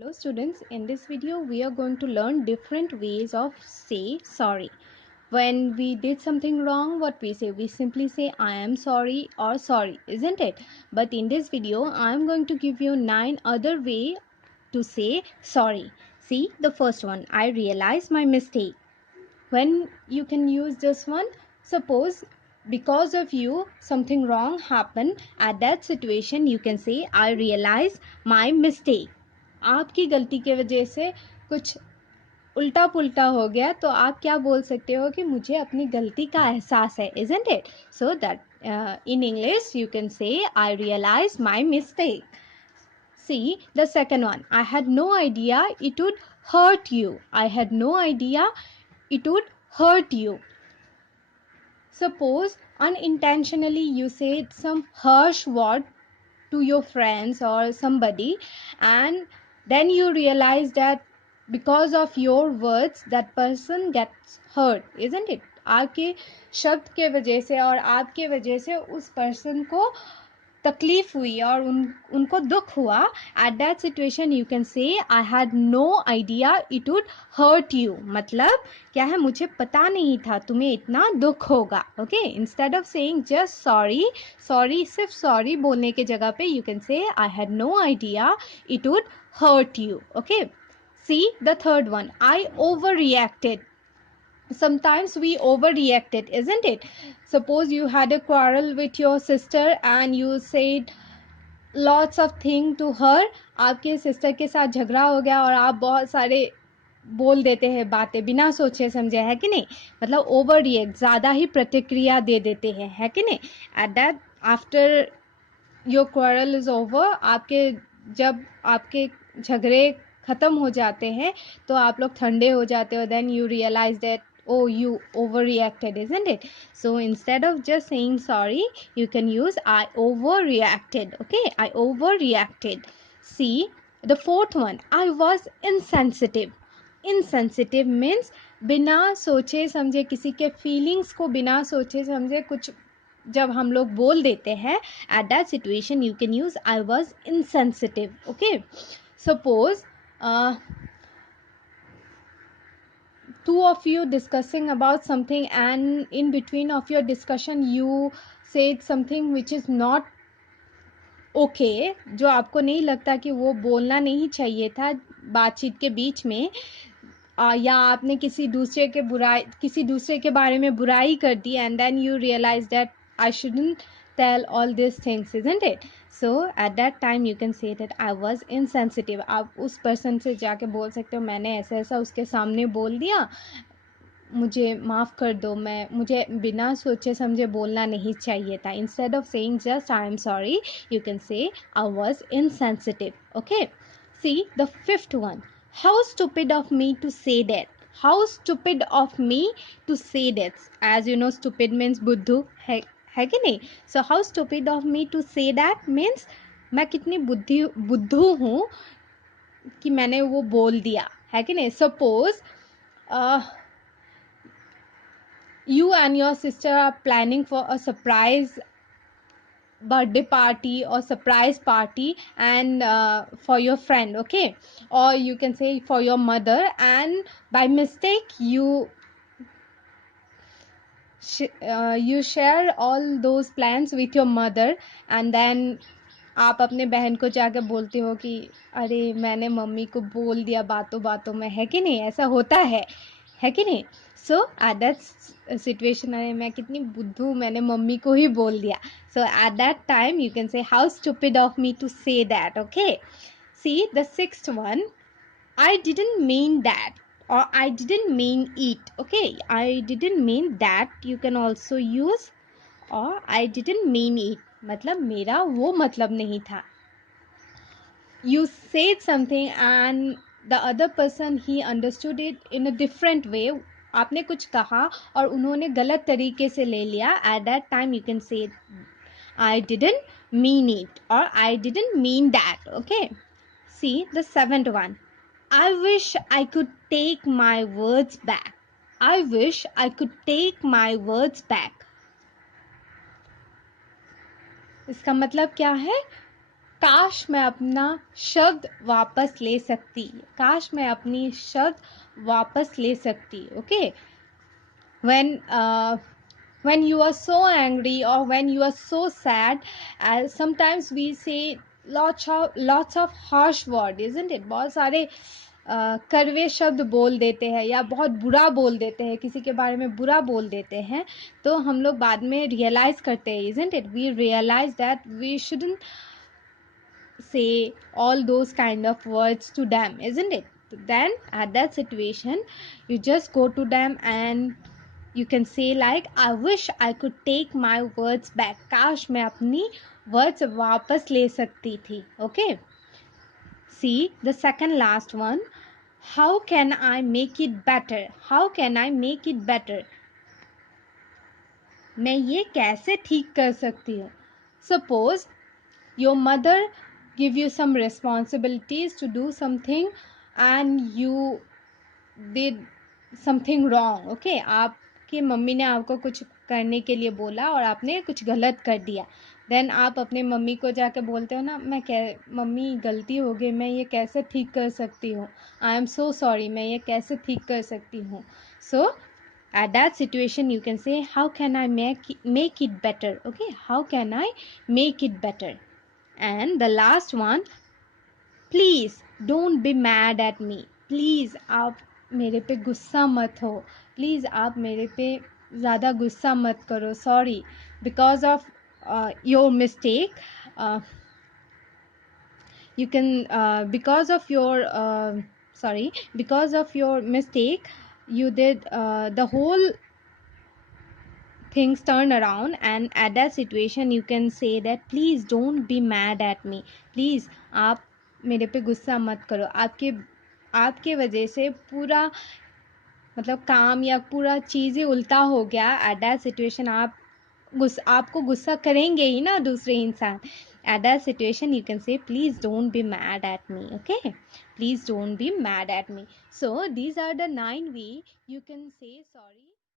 Hello students, in this video we are going to learn different ways of say sorry. When we did something wrong, what we say? We simply say I am sorry or sorry, isn't it? But in this video I am going to give you 9 other way to say sorry. See, the first one, I realize my mistake. When you can use this one, suppose because of you something wrong happened, at that situation you can say I realize my mistake. आपकी गलती के वजह से कुछ उल्टा पुल्टा हो गया तो आप क्या बोल सकते हो कि मुझे अपनी गलती का एहसास है, isn't it? So that in English you can say I realize my mistake. See, the second one, I had no idea it would hurt you. I had no idea it would hurt you. Suppose unintentionally you said some harsh word to your friends or somebody, and then you realize that because of your words that person gets hurt, isn't it? आपके शब्द के वजह से और आपके वजह से उस पर्सन को तकलीफ हुई और उनको दुख हुआ. At that situation you can say I had no idea it would hurt you. मतलब क्या है, मुझे पता नहीं था तुम्हें इतना दुख होगा. Okay, instead of saying just sorry, sorry सिर्फ सॉरी बोलने के जगह पे you can say I had no idea it would hurt you. Okay, see the third one, I overreacted. Sometimes we overreacted, isn't it? Suppose you had a quarrel with your sister and you said lots of thing to her. आपके sister के साथ झगड़ा हो गया और आप बहुत सारे बोल देते हैं बातें बिना सोचे समझे, है कि नहीं? मतलब ओवर रिएक्ट, ज़्यादा ही प्रतिक्रिया दे देते हैं, है कि नहीं? At that after your quarrel is over, जब आपके झगड़े ख़त्म हो जाते हैं तो आप लोग ठंडे हो जाते हो. Then you realise that oh, you overreacted, isn't it? So instead of just saying sorry, you can use I overreacted. Okay, I overreacted. See, the fourth one, I was insensitive. Insensitive means बिना सोचे समझे, किसी के feelings को बिना सोचे समझे कुछ जब हम लोग बोल देते हैं, at that situation you can use I was insensitive. Okay, suppose two of you discussing about something and in between of your discussion you said something which is not okay, जो आपको नहीं लगता कि वो बोलना नहीं चाहिए था बातचीत के बीच में, या आपने किसी दूसरे के बारे में बुराई कर दी and then you realize that I shouldn't tell all these things, isn't it? So at that time you can say that I was insensitive. आप उस पर्सन से जाके बोल सकते हो मैंने ऐसा ऐसा उसके सामने बोल दिया, मुझे माफ़ कर दो, मुझे बिना सोचे समझे बोलना नहीं चाहिए था. Instead of saying just I am sorry, you can say I was insensitive. Okay, see the fifth one, how stupid of me to say that. How stupid of me to say that. As you know stupid means बुद्धू, है कि नहीं? So how stupid of me to say that means मैं कितनी बुद्धू हूँ कि मैंने वो बोल दिया, है कि नहीं? Suppose you and your sister are planning for a surprise birthday party or surprise party and for your friend, okay, or you can say for your mother, and by mistake you share all those plans with your mother, and then आप अपने बहन को जाकर बोलते हो कि अरे मैंने मम्मी को बोल दिया बातों बातों में, है कि नहीं? ऐसा होता है कि नहीं? सो एट दैट सिचुएशन, अरे मैं कितनी बुद्धू, मैंने मम्मी को ही बोल दिया. So at that time you can say how stupid of me to say that. Okay, see the sixth one, I didn't mean that, or I didn't mean it. Okay, I didn't mean that. You can also use or I didn't mean it. मतलब मेरा वो मतलब नहीं था. You said something and the other person he understood it in a different way. आपने कुछ कहा और उन्होंने गलत तरीके से ले लिया. At that time you can say I didn't mean it or I didn't mean that. Okay. See the seventh one. I wish I could take my words back. I wish I could take my words back. इसका मतलब क्या है? काश मैं अपना शब्द वापस ले सकती, काश मैं अपनी शब्द वापस ले सकती. Okay, when you are so angry or when you are so sad, sometimes we say lots of harsh word, isn't it? बहुत सारे कड़वे शब्द बोल देते हैं या बहुत बुरा बोल देते हैं, किसी के बारे में बुरा बोल देते हैं, तो हम लोग बाद में रियलाइज करते हैं, isn't it? We realize that we shouldn't say all those kind of words to them, isn't it? Then at that situation you just go to them and you can say like, I wish I could take my words back, काश मैं अपनी words वापस ले सकती थी. Okay, see the second last one. How can I make it better? How can I make it better? मैं ये कैसे ठीक कर सकती हूँ? Suppose your mother give you some responsibilities to do something and you did something wrong. Okay, आपकी mummy ने आपको कुछ करने के लिए बोला और आपने कुछ गलत कर दिया. देन आप अपने मम्मी को जाके बोलते हो ना, मम्मी गलती हो गई, मैं ये कैसे ठीक कर सकती हूँ, आई एम सो सॉरी, मैं ये कैसे ठीक कर सकती हूँ. सो at that situation you can say, how can I make it better? Okay, how can I make it better? And the last one, please don't be mad at me. Please आप मेरे पे गुस्सा मत हो, प्लीज़ आप मेरे पे ज़्यादा गुस्सा मत करो. Sorry, because of your mistake you can because of your sorry, because of your mistake you did the whole things turn around, and at that situation you can say that please don't be mad at me. please आप मेरे पे गुस्सा मत करो. आपके वजह से पूरा मतलब काम या पूरा चीज़ें उल्टा हो गया. एट दैट सिचुएशन आपको गुस्सा करेंगे ही ना दूसरे इंसान. At that situation you can say please don't be mad at me. Okay, please don't be mad at me. So these are the 9 way you can say sorry.